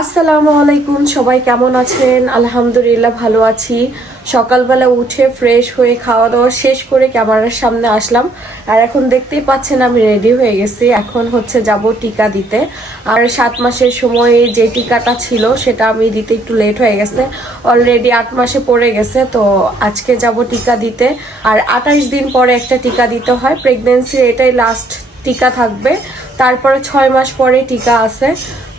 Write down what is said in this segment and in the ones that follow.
আসসালামু আলাইকুম, সবাই কেমন আছেন? আলহামদুলিল্লাহ ভালো আছি। সকালবেলা উঠে ফ্রেশ হয়ে খাওয়া দাওয়া শেষ করে ক্যামেরার সামনে আসলাম। আর এখন দেখতেই পাচ্ছেন আমি রেডি হয়ে গেছি। এখন হচ্ছে যাব টিকা দিতে। আর সাত মাসের সময় যে টিকাটা ছিল, সেটা আমি দিতে একটু লেট হয়ে গেছে। অলরেডি আট মাসে পড়ে গেছে, তো আজকে যাব টিকা দিতে। আর আঠাশ দিন পরে একটা টিকা দিতে হয়। প্রেগনেন্সির এটাই লাস্ট টিকা থাকবে। তারপরে ছয় মাস পরে টিকা আছে।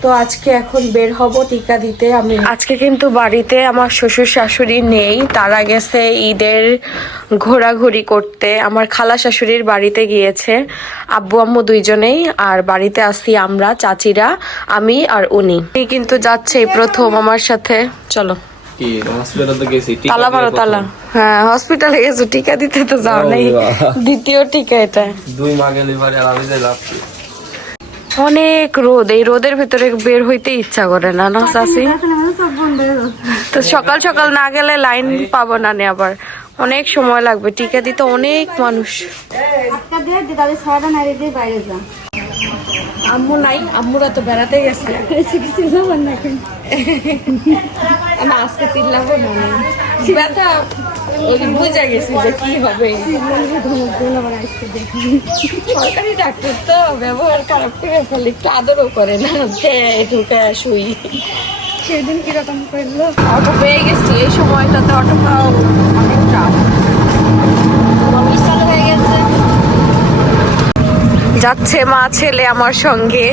তো আজকে এখন বের হব টিকা দিতে আমি আজকে কিন্তু বাড়িতে আমার শ্বশুর শাশুড়ি নেই তারা গেছে ঈদের ঘোরাঘুরি করতে। আমার খালা শাশুড়ির বাড়িতে গিয়েছে আব্বু আম্মু দুইজনেই আর বাড়িতে আসি আমরা চাচিরা আমি আর উনি। কিন্তু যাচ্ছে প্রথম আমার সাথে। চলো। কি হসপিটাল তো গেছি টিকা তালা মারো তালা। হ্যাঁ হসপিটালে গেছো টিকা দিতে তো যাও ও নাই। দ্বিতীয় টিকা এটা। দুই মা গেলে পরে আর আমি? অনেক রোদ এই রোদের ভিতরে বের হইতে ইচ্ছা করে না না চাষি তো সকাল সকাল না গেলে লাইন পাবো না নে আবার। অনেক সময় লাগবে টিকা দিতে অনেক মানুষ। আম্মু নাই আম্মুরা তো বেড়াতে গেছে। কিছু না আজকে চিল্লাবো না। ব্যথা ওই বুঝে গেছি যে কি হবে। সরকারি ডাক্তার তো ব্যবহার খারাপ করে ফেলে একটু আদরও করে না। দেয় ঢুকে শুই সেদিন কীরকম করল? অটো পেয়ে গেছি এই সময়টাতে অটো পাওয়া অনেক চাপ হয়ে গেছে। যাচ্ছে মা ছেলে আমার সঙ্গে।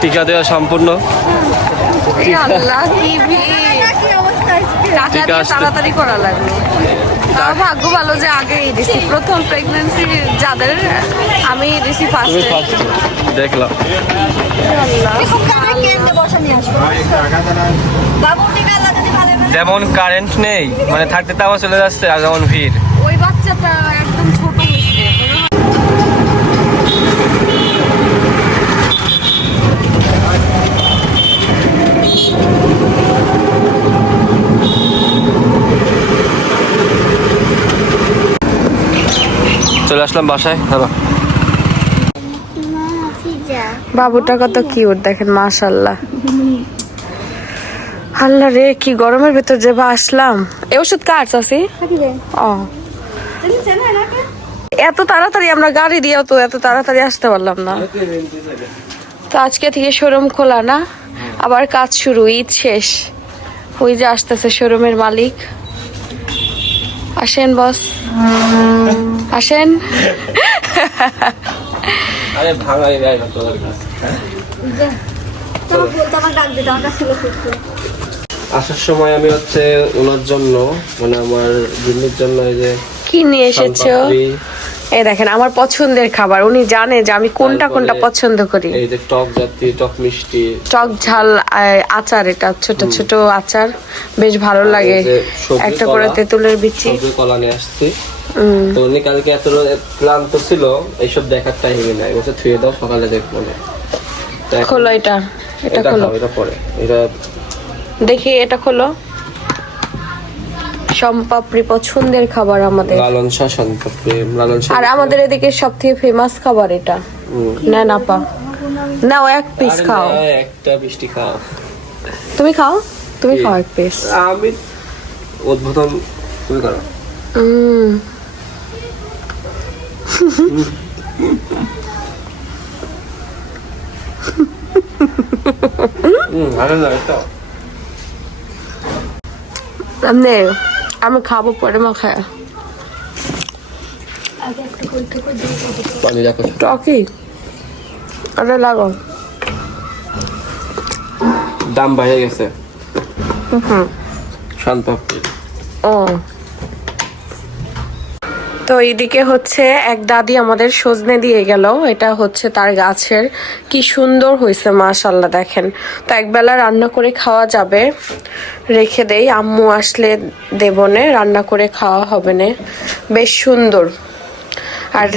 টিকা দেওয়া সম্পূর্ণ। টাকা। তাড়াতাড়ি করা লাগল তাও ভাগ্য ভালো যে দিছি প্রথম প্রেগনেন্সি যাদের আমি দিছি ফার্স্ট দেখলাম। যেমন কারেন্ট নেই মানে থাকতে তাও চলে যাচ্ছে আর যেমন ভিড়। ওই বাচ্চাটা একদম ছোট হয়েছে চলে আসলাম বাসায়, হ্যালো। বাবুটা কত কিউট দেখেন মাশাল্লাহ আল্লাহ রে, কি গরমের ভিতর যে বা আসলাম। এ ওষুধ কার চাষি এত তাড়াতাড়ি আমরা গাড়ি দিয়েও তো এত তাড়াতাড়ি আসতে পারলাম না। তো আজকে থেকে শোরুম খোলা না, আবার কাজ শুরু, ঈদ শেষ। ওই যে আসতেছে শোরুমের মালিক। আসেন, বস। আসেন। আরে ভাঙাই যায় না কাছে খুব আসার সময় আমি হচ্ছে ওনার জন্য মানে আমার দিল্লির জন্য এই যে কি নিয়ে এসেছ? এই দেখেন আমার পছন্দের খাবার। উনি জানে যে আমি কোনটা কোনটা পছন্দ করি। এই যে টক জাতীয় টক মিষ্টি। টক ঝাল আচার এটা ছোট ছোট আচার। বেশ ভালো লাগে। একটা করে। তেঁতুলের বিচি। কলা নিয়ে আসছি। তো উনি কালকে এত ক্লান্ত ছিল এইসব দেখার টাইমই নাই। বলছে থুয়ে দাও সকালে দেখব খোলো এটা। এটা এটা খোলো। এটা পরে। এটা দেখি এটা খোলো। সম্পাপড়ি পছন্দের খাবার আমাদের। লালন শাহ শান্তপ্রে লালন শাহ আর আমাদের এদিকে সব থেকে ফেমাস খাবার এটা। না না পা। নাও এক পিস খাও। একটা মিষ্টি খাও। তুমি খাও? তুমি খাও এক পিস আমি উদ্বোধন তুমি করো। উম, হুম আরে না এটা এমনি আমি খাব পরে মা খায়। টকি? আরে লাগো দাম বাইরে গেছে। শান্ত ও। তো এইদিকে হচ্ছে এক দাদি আমাদের সজনে দিয়ে গেল। এটা হচ্ছে তার গাছের। কি সুন্দর হয়েছে মাশাল্লাহ দেখেন। তো একবেলা রান্না করে খাওয়া যাবে। রেখে দেই। আম্মু আসলে দেবনে রান্না করে খাওয়া হবে না। বেশ সুন্দর। আর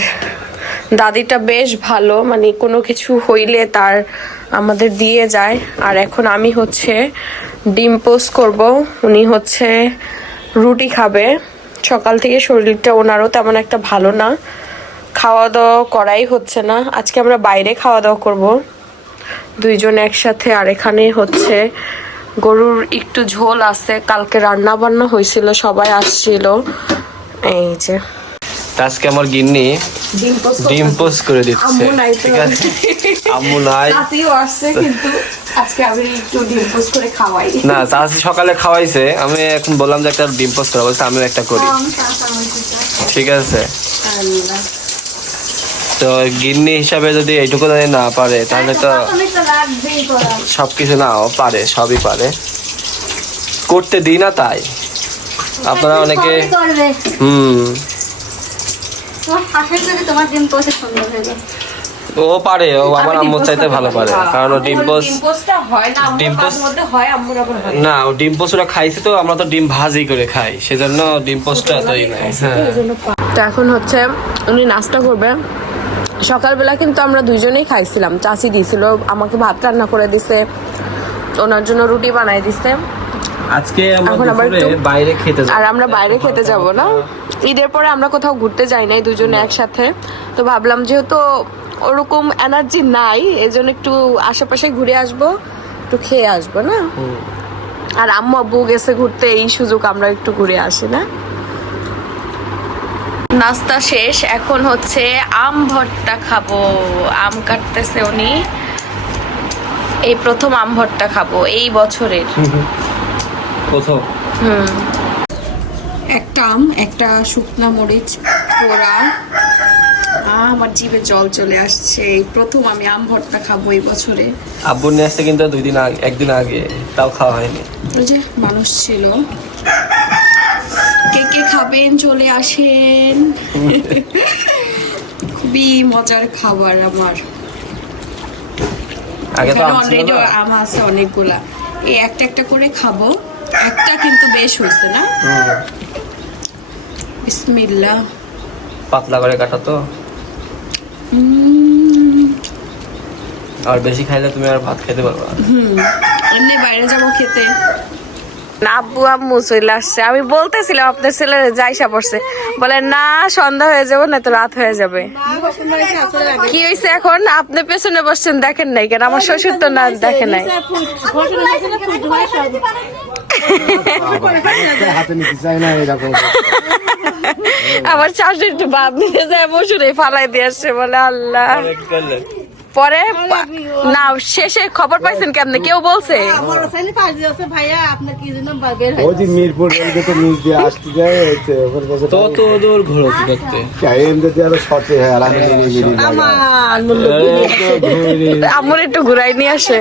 দাদিটা বেশ ভালো মানে কোনো কিছু হইলে তার আমাদের দিয়ে যায়। আর এখন আমি হচ্ছে ডিম পোস্ট করব। উনি হচ্ছে রুটি খাবে। সকাল থেকে শরীরটা ওনারও তেমন একটা ভালো না। খাওয়া দাওয়া করাই হচ্ছে না। আজকে আমরা বাইরে খাওয়া দাওয়া করব। দুইজন একসাথে আর এখানে হচ্ছে গরুর একটু ঝোল আছে। কালকে রান্না বান্না হয়েছিল সবাই আসছিল। এই যে। আজকে আমার গিন্নি ডিম পোস্ট করে দিচ্ছে। ঠিক আছে। আম্মু নাই। চাচিও আসছে কিন্তু আজকে আমি একটু ডিম পোস্ট করে খাওয়াই। না চাষি সকালে খাওয়াইছে। আমি এখন বললাম যে একটা ডিম পোস্ট করা বলছে আমিও একটা করি। ঠিক আছে। তো গিন্নি হিসাবে যদি এইটুকু যদি না পারে তাহলে তো সবকিছু নাও পারে সবই পারে। করতে দিই না তাই। আপনারা অনেকে হুম। তোমার শাশুড়ি যদি তোমার ডিম পোষে সুন্দর হয়ে যায়। ও পারে ও আমার চাইতে ভালো পারে। কারণ ও ডিম আমার পোস্ট ডিম পোস্টটা হয় না হয় হয়। ও ডিম পোস্ট ওরা খাইছে তো আমরা তো ডিম ভাজি করে খাই সেজন্য ডিম পোস্টটা নাই হ্যাঁ। তো এখন হচ্ছে উনি নাস্তা করবে। সকালবেলা কিন্তু আমরা দুইজনেই খাইছিলাম চাচি দিছিল আমাকে ভাত রান্না করে দিছে ওনার জন্য রুটি বানাই দিছে। আজকে আমরা বাইরে খেতে যাব। আর আমরা বাইরে খেতে যাব না। ঈদের পরে আমরা কোথাও ঘুরতে যাই নাই দুজনে একসাথে। তো ভাবলাম যেহেতু ওরকম এনার্জি নাই এই জন্য একটু আশেপাশে ঘুরে আসব একটু খেয়ে আসব না? আর আম্মু আব্বু গেছে ঘুরতে এই সুযোগ আমরা একটু ঘুরে আসি না? নাস্তা শেষ এখন হচ্ছে আম ভর্তা খাব। আম কাটতেছে উনি। এই প্রথম আম ভর্তা খাব এই বছরের। কোথাও একটা আম একটা শুকনা মরিচ পোড়া আমার জিভে জল চলে আসছে। এই প্রথম আমি আম ভর্তা খাব এই বছরে। আব্বু নিয়ে আসছে কিন্তু দুই দিন আগে একদিন আগে তাও খাওয়া হয়নি। ওই যে মানুষ ছিল। কে কে খাবেন? চলে আসেন। খুবই মজার খাবার আমার। আগে তো অলরেডি আম আছে অনেকগুলা। এই একটা একটা করে খাব। একটা কিন্তু বেশ হয়েছে না? বিসমিল্লাহ। পাতলা করে কাটা তো। আর বেশি খাইলে তুমি আর ভাত খেতে পারবে না। এমনি বাইরে যাব খেতে। আব্বু আম্মু চলে আসছে। আমি বলতেছিলাম আপনার ছেলের যাইসা পড়ছে। বলে না সন্ধ্যা হয়ে যাবে না তো রাত হয়ে যাবে। কি হয়েছে এখন? আপনি পেছনে বসছেন দেখেন নাই কেন? আমার শ্বশুর তো না দেখে নাই। হাতে নিতে চাই না এরকম। আমার শাশুড়ি একটু ভাত নিয়ে যায় মশুরে ফালাই দিয়ে আসছে বলে আল্লাহ। পরে না শেষে খবর পাইছেন কেমনে? কেউ বলছে? আমার শর্টে হয় আর আমি নিয়ে গেলি আম্মুর একটু ঘুরাই নিয়ে আসে।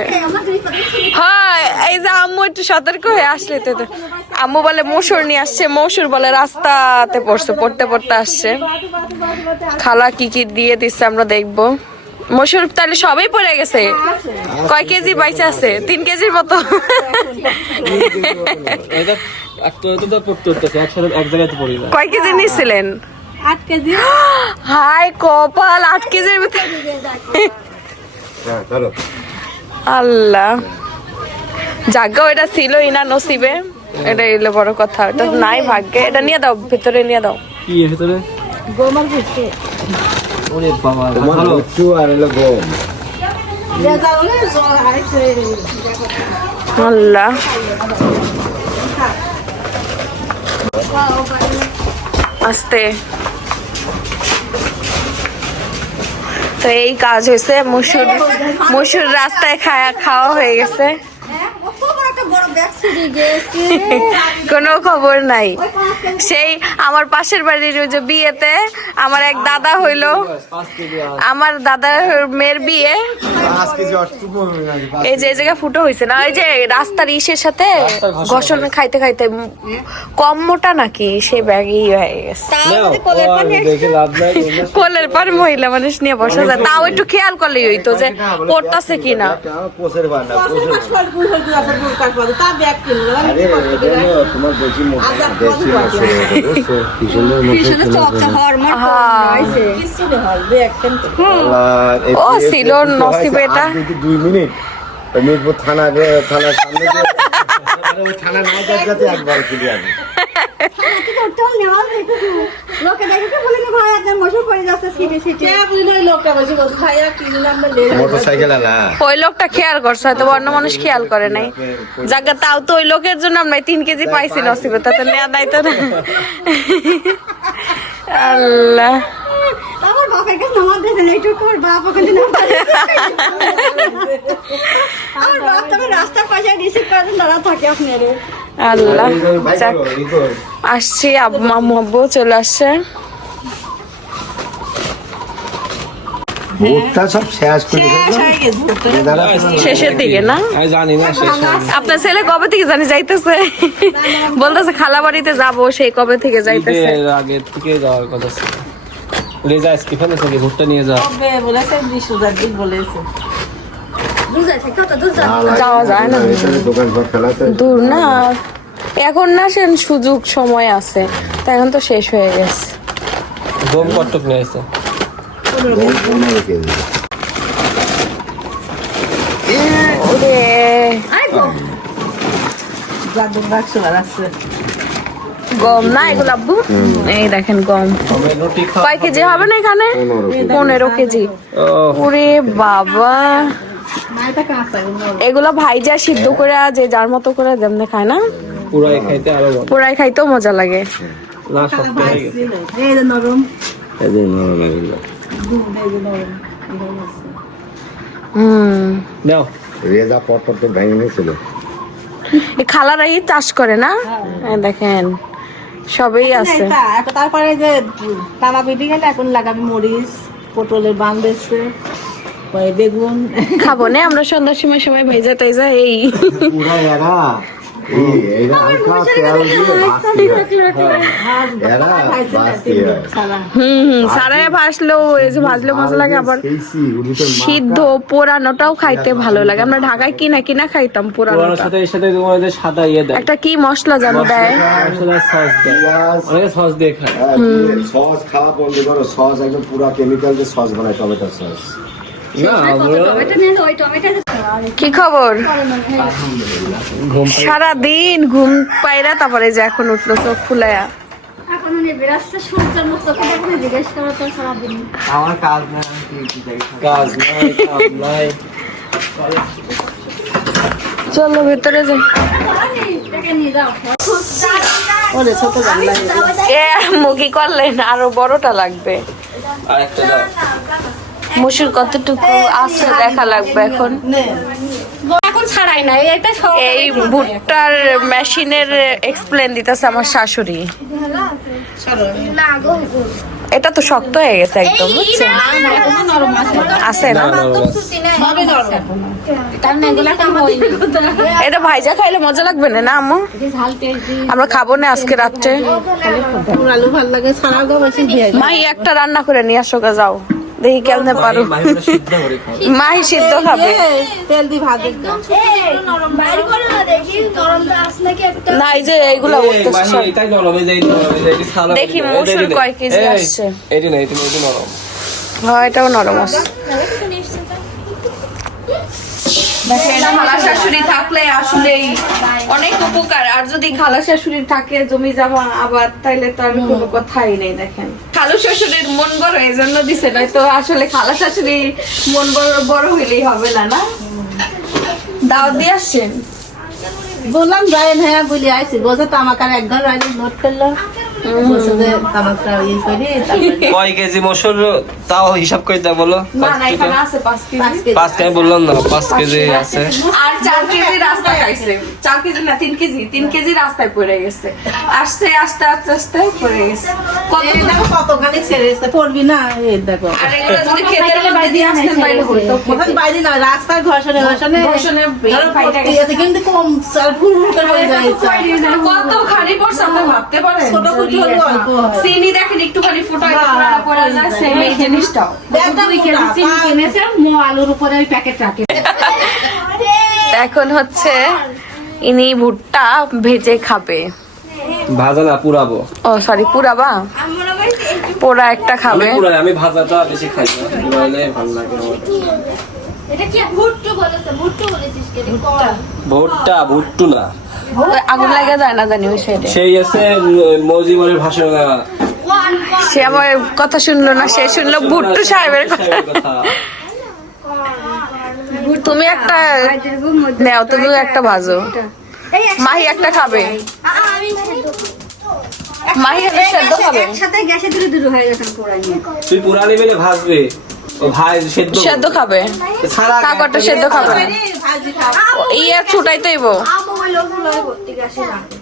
হয় এই যে আম্মু একটু সতর্ক হয়ে আসলে তো। আম্মু বলে মসুর নিয়ে আসছে মসুর বলে রাস্তাতে পড়ছে পড়তে পড়তে আসছে। খালা কি কি দিয়ে দিচ্ছে আমরা দেখব। মসুর তাহলে সবই পড়ে গেছে? কয় কেজি বাইসে আছে? তিন কেজির মতো। কয় কেজি নিয়েছিলেন হাই কপাল আট কেজির ভিতরে। চলো। আল্লাহ। জাগা এটা ছিলই না নসিবে। এটা এলো বড় কথা এটা নাই ভাগ্যে। এটা নিয়ে দাও ভিতরে নিয়ে দাও। কি এর ভিতরে? ওরে বাবা তোমার ভালো একটু আর এলো গম। আল্লাহ। আস্তে। তো এই কাজ হয়েছে মুসুর মুসুর রাস্তায় খায়া খাওয়া হয়ে গেছে কত বড় একটা বড় ব্যাগ ছুটি গেছে কোনো খবর নাই। সেই আমার পাশের বাড়ির ওই যে বিয়েতে আমার এক দাদা হইল। আমার দাদার মেয়ের বিয়ে। এই যে এই জায়গায় ফুটো হয়েছে না ওই যে রাস্তার ইসের সাথে ঘষণ খাইতে খাইতে কম মোটা নাকি, সে ব্যাগই হয়ে গেছে। কোলের পর মহিলা মানুষ নিয়ে বসা যায়। তাও একটু খেয়াল করলেই হইতো যে পড়তাছে কিনা? তা ব্যাগ কিনলো। আরে তোমার। ও, ছিল নসিবে এটা। দুই মিনিট মিরপুর থানা থানার সামনে থানা না যাতে একবার ফিরে আসবে ওই লোকটা আমরা খেয়াল করছে হয়তো অন্য মানুষ খেয়াল করে নাই। জায়গা তাও তো ওই লোকের জন্য আমরা তিন কেজি পাইছি নসিবে তাতে নেওয়া দায়িত্ব না। আল্লাহ। আমার বাপের কাছে নামাজ দিয়েছেন এইটুকু ওর বাপ ওখানে নামাজ আমার বাপ তখন রাস্তার পাশে রিসিভ করার দাঁড়া থাকে আপনার আল্লাহ। যাক আসছি আব্বু আম্মু আব্বু চলে আসছে। সব শেষ করে শেষের দিকে না? আমি জানি না শেষ হয়নি। আপনার ছেলে কবে থেকে জানি যাইতেছে? বলতেছে খালা বাড়িতে যাব সেই কবে থেকে যাইতেছে? আগে থেকে যাওয়ার কথা রেজা স্টিফেন থেকে ভুট্টা নিয়ে যাও? বলেছে? বিশ হাজার দিন বলেছে বুঝাইছে কত দূর যাবে যাওয়া যায় না দূর না এখন না সে সুযোগ সময় আছে তা এখন তো শেষ হয়ে গেছে। গম কটক নিয়ে আসছে? গম না এগুলো আব্বু? এই দেখেন গম। কয় কেজি হবে না এখানে? পনেরো কেজি। ওরে বাবা। এগুলো ভাইজা সিদ্ধ করে যে যার মতো করে যেমনি খায় না? পুরাই খাইতে আরও ভালো পোড়াই খাইতেও মজা লাগে। হয়ে খালারাই চাষ করে না? এই দেখেন। সবই আছে। তারপরে যে টানা বেঁধে গেলে এখন লাগাবি মরিচ পটলের বান দিচ্ছে ওই বেগুন। খাব না আমরা সন্ধ্যার সময় সবাই ভেজা টাইজা এই। এই হয়। হয়। সারায় ভাসলো যে ভাজলে মজা লাগে আবার। সিদ্ধ পোড়ানোটাও খাইতে ভালো লাগে। আমরা ঢাকায় কিনা কিনা খাইতাম পোড়ানোটা। সাথে এর সাথে তোমাদের সাদা ইয়ে দেয়। একটা কি মশলা জানো দেয়। সস দেয়। অনেকে সস দিয়ে খায়। হ্যাঁ, সস খাওয়া বন্ধ করো। সস একদম পুরা কেমিক্যাল দিয়ে সস বানায় টমেটো সস। কি খবর? সারা দিন ঘুম পাইরা তারপরে যে এখন উঠল চোখ ফুলায়া। চলো ভেতরে যাই। মুখি করলেন আরও বড়টা লাগবে। আর একটা দাও। মুসুর কতটুকু আছে দেখা লাগবে এখন? এখন ছাড়াই না এটা এই ভুট্টার মেশিনের এক্সপ্লেন দিতেছে আমার শাশুড়ি। এটা তো শক্ত হয়ে গেছে একদম বুঝছেন? আছে না? এটা ভাইজা খাইলে মজা লাগবে না না আম্মু? আমরা খাব না আজকে রাত্রে। আলু ভালো লাগে ছাড়াও দাও বেশি দিয়ে মাই একটা রান্না করে নিয়ে আসো গা, যাও। দেখি কেমনে পারো। সিদ্ধ মাই সিদ্ধ খাবে। তেল ভাজি দাও নরম বাইরে করে না দেখি নরমটা আস নাকি একটা। না এই যে এইগুলো এই এই এই দেখি এই মসুর কয় কেজি আসছে। এটি না এটি না, এটি নরম। হ্যাঁ এটাও নরম আছে। খালা শাশুড়ি থাকলে আসলেই অনেক উপকার। আর যদি খালা শাশুড়ি থাকে জমি জমা আবার তাইলে তো আর কোনো কথাই নেই দেখেন। খালু শ্বশুরের মন বড় এই জন্য দিছে, নয়তো আসলে খালা শাশুড়ি মন বড় বড় হইলেই হবে না না? দাওয়াত দিয়ে আসছেন? বললাম যাই হ্যাঁ বলি আইসি বোঝা তো আমাকে একবার রাজি নোট করল। বলছে যে তামাকটা করি তারপরে কয় কেজি মসুর? তাও হিসাব করে দাও বলো। না না এখানে আছে পাঁচ পাঁচ কেজি। কেজি। পাঁচ কেজি বললাম না পাঁচ কেজি আছে। আর চার কেজি রাস্তা খাইছে চার কেজি না তিন কেজি। তিন কেজি রাস্তায় পড়ে গেছে। আসতে আসতে আস্তে আস্তে পড়ে গেছে। কত এই দেখো কতখানি ছেড়ে পড়বি না? দেখো। বাইরে না ঘর্ষণে ঘর্ষণে ঘর্ষণে কিন্তু কম ফুল ফুল করে পড়ে যায় চাল। কত খানি পড়ছে আপনি ভাবতে ছোট হয়। চিনি দেখেন একটুখানি ফোটা হ্যাঁ, যায়। সেম এই জিনিসটাও। ব্যাগটা মোটা, পা- আলুর উপরে ওই প্যাকেট রাখে এখন হচ্ছে ইনি ভুট্টা ভেজে খাবে। ভাজা না পুরাবো। ও সরি পুরাবা? পোড়া একটা খাবে। আমি ভাজাটা বেশি খাই না। ভালো লাগে এটা কি ভুট্টু বলেছে ভুট্টু বলেছিস কে? ভুট্টা ভুট্টু না। আগুন লাগা যায় না জানি ওই সাইডে। সেই আছে মজিবরের ভাষণ সে আমার কথা শুনলো না সে শুনলো ভুট্টু সাহেবের কথা। তুমি একটা নেও তুমি একটা ভাজো। মাহি একটা খাবে। মাহি একটা সেদ্ধ খাবে। একসাথে গ্যাসে দূরে দূরে হয়ে গেছে পোড়া নিয়ে তুই পুরানি বেলে ভাজবে। ভাই সেদ্ধ সেদ্ধ খাবে কাকরটা সেদ্ধ খাবে। ইয়ে ছুটাই তো ইবো আমো ওই লোকগুলো ভর্তি গ্যাসে রাখে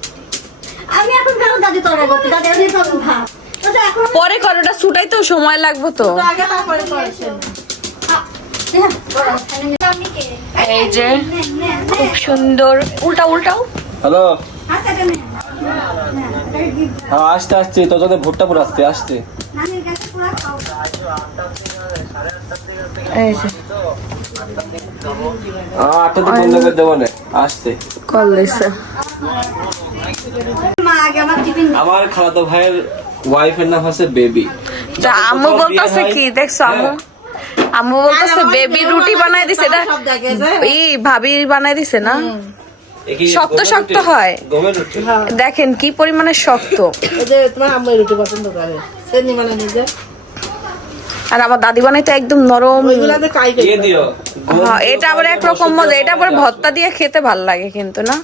আমি এখন কেন দাদি তরে করতে দাদি আমি তো ভাত পরে করোটা ছুটাই তো সময় লাগবে তো। আগে তারপরে এই যে খুব সুন্দর। উল্টা উল্টাও হ্যালো। হ্যাঁ আসতে আসছে তোর জন্য ভুট্টা পুরো আসতে আসতে নানি গ্যাসে পুরা খাও এই যে আটটা তো বন্ধ করে দেবো না আসতে কল দিছে মা আগে আমার খালাতো ভাইয়ের ওয়াইফের নাম হচ্ছে বেবি আম্মু বলতেছে কি দেখছ আম্মু? আম্মু বলতেছে বেবি রুটি বানাই দিছে এই ভাবি বানাই দিছে না? শক্ত শক্ত হয়। দেখেন কি পরিমাণে শক্ত। তোমার আম্মু রুটি পছন্দ করে। মানে আর আমার দাদি বানাই তো একদম নরম। হ্যাঁ এটা আবার একরকম মজা। এটা আবার। ভর্তা দিয়ে খেতে ভালো লাগে কিন্তু না?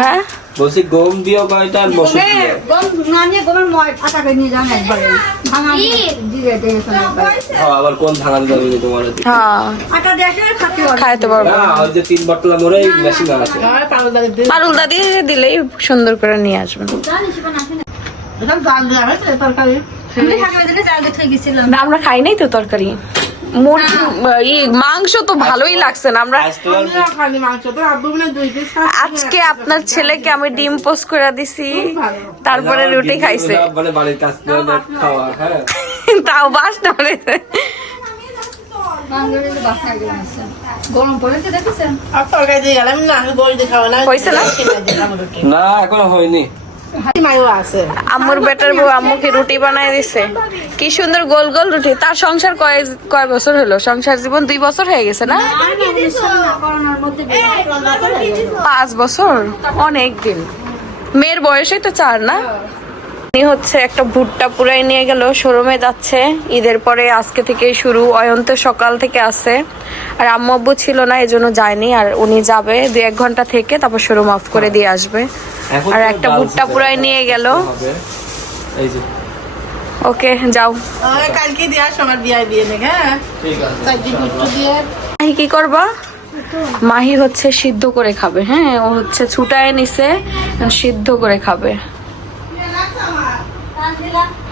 হ্যাঁ? বলছি গম দিও কয়টা আর মসুর দিও। গম না নিয়ে গমের ময় আটা করে নিয়ে যান একবারে। ভাঙা দিয়ে দিয়েছেন হ্যাঁ, আবার কোন ভাঙা যাবে তোমার হ্যাঁ। আটা দেখে খাতে হবে খাইতে পারব। না ওই যে তিন বটলা মোড়ে মেশিন আছে। আমার পাউডার দাঁড়িয়ে দিয়ে পারুল দাদি দিলেই সুন্দর করে নিয়ে আসবেন জানিস না। এটা জাল দেওয়া হয়েছে তরকারি। আমরা খাই নাই তো তরকারি। মুরগি মাংস তো ভালোই লাগছে না আমরা আজ তোমার আমরা খালি মাংস তো আব্বু মানে আজকে আপনার ছেলেকে আমি ডিম পোস্ট করে দিছি। তারপরে রুটি খাইছে। মানে হ্যাঁ। তাও গেলাম না খাওয়া না এখনও হয়নি। আম্মুর বেটার বউ আম্মুকে রুটি বানাই দিছে। কি সুন্দর গোল গোল রুটি। তার সংসার কয় কয় বছর হলো? সংসার জীবন দুই বছর হয়ে গেছে না? পাঁচ বছর? অনেক দিন। মেয়ের বয়সই তো চার না? উনি হচ্ছে একটা ভুট্টা পুরাই নিয়ে গেল শোরুমে যাচ্ছে। ঈদের পরে আজকে থেকেই শুরু অয়ন্ত সকাল থেকে আসে। আর আম্মু আব্বু ছিল না এজন্য যায়নি আর উনি যাবে দু এক ঘণ্টা থেকে তারপর শোরুম অফ করে দিয়ে আসবে। আর একটা ভুট্টা পুরাই নিয়ে গেল। এই যে। ওকে যাও। কালকে দিয়ে আস আমার বিয়ে দিয়ে নে হ্যাঁ? ঠিক আছে কি করবা? মাহি হচ্ছে সিদ্ধ করে খাবে হ্যাঁ? ও হচ্ছে ছুটায় নিছে সিদ্ধ করে খাবে। 安全了。